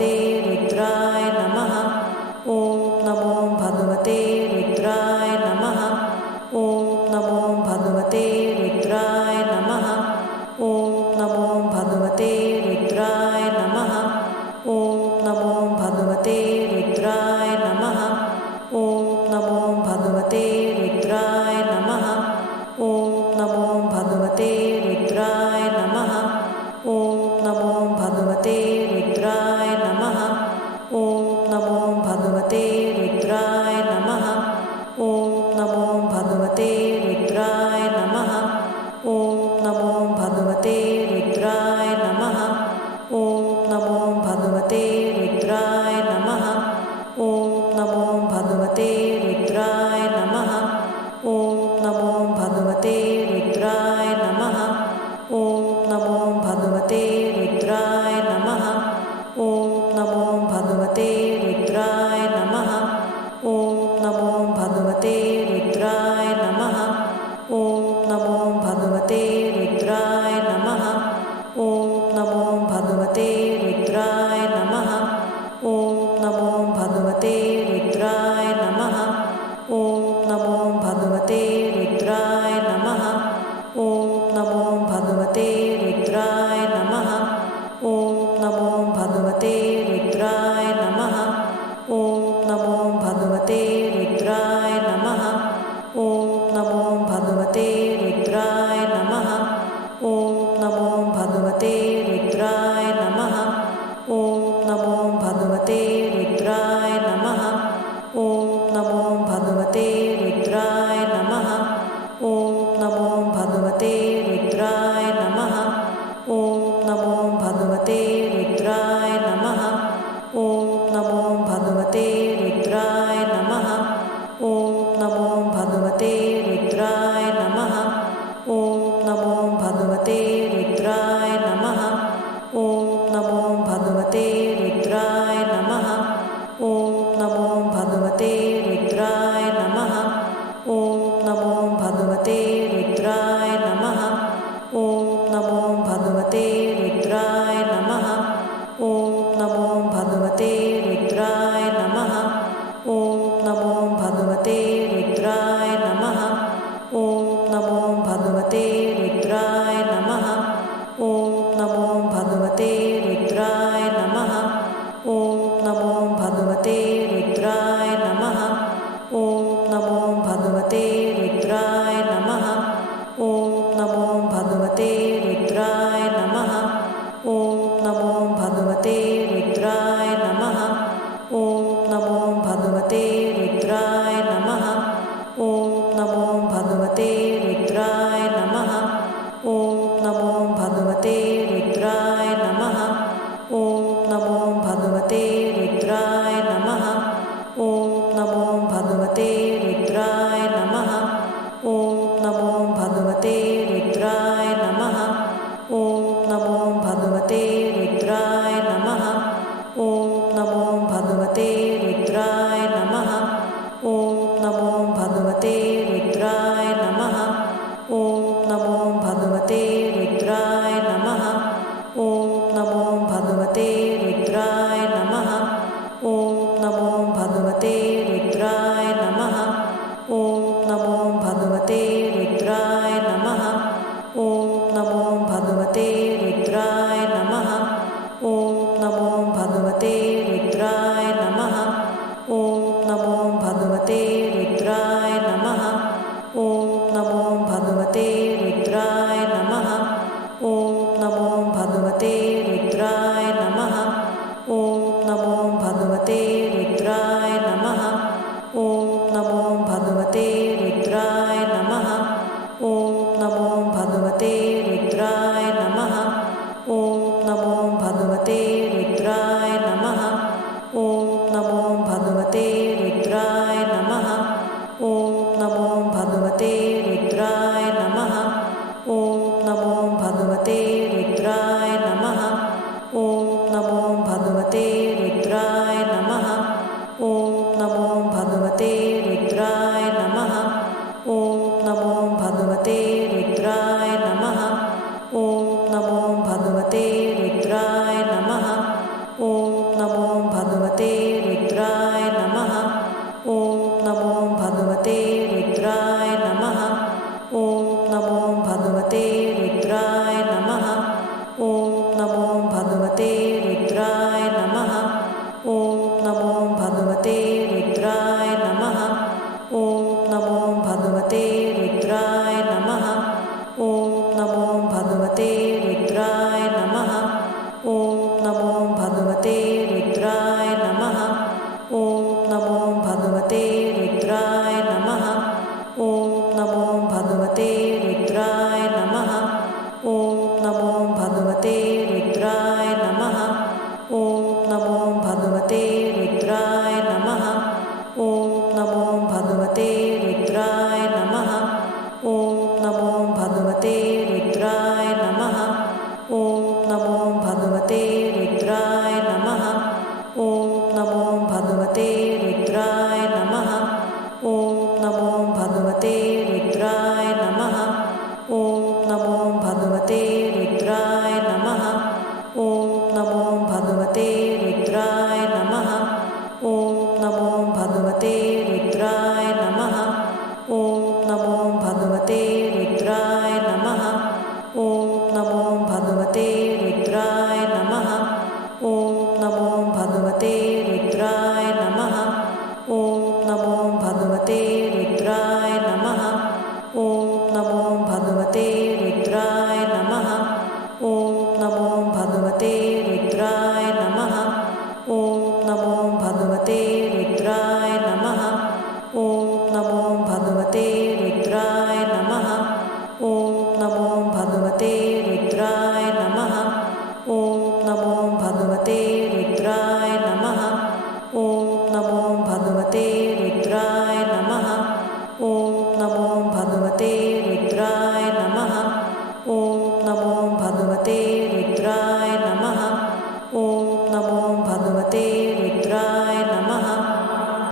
भगवते रुद्राय नमः। ॐ नमो भगवते रुद्राय नमः। ॐ नमो भगवते रुद्राय नमः। ॐ नमो भगवते रुद्राय नमः। ॐ नमो भगवते रुद्राय नमः। ॐ नमो भगवते रुद्राय नमः। ॐ नमो भगवते रुद्राय नमः। ॐ नमो भगवते रुद्राय नमः। ॐ नमो भगवते रुद्राय नमः। ॐ नमो भगवते रुद्राय नमः। ॐ नमो भगवते रुद्राय नमः। ॐ नमो भगवते रुद्राय नमः। ॐ नमो भगवते रुद्राय नमः। ॐ नमो भगवते रुद्राय नमः। ॐ नमो भगवते रुद्राय नमः। ॐ नमो भगवते रुद्राय नमः। ॐ नमो भगवते रुद्राय नमः। ॐ नमो भगवते रुद्राय नमः। भगवते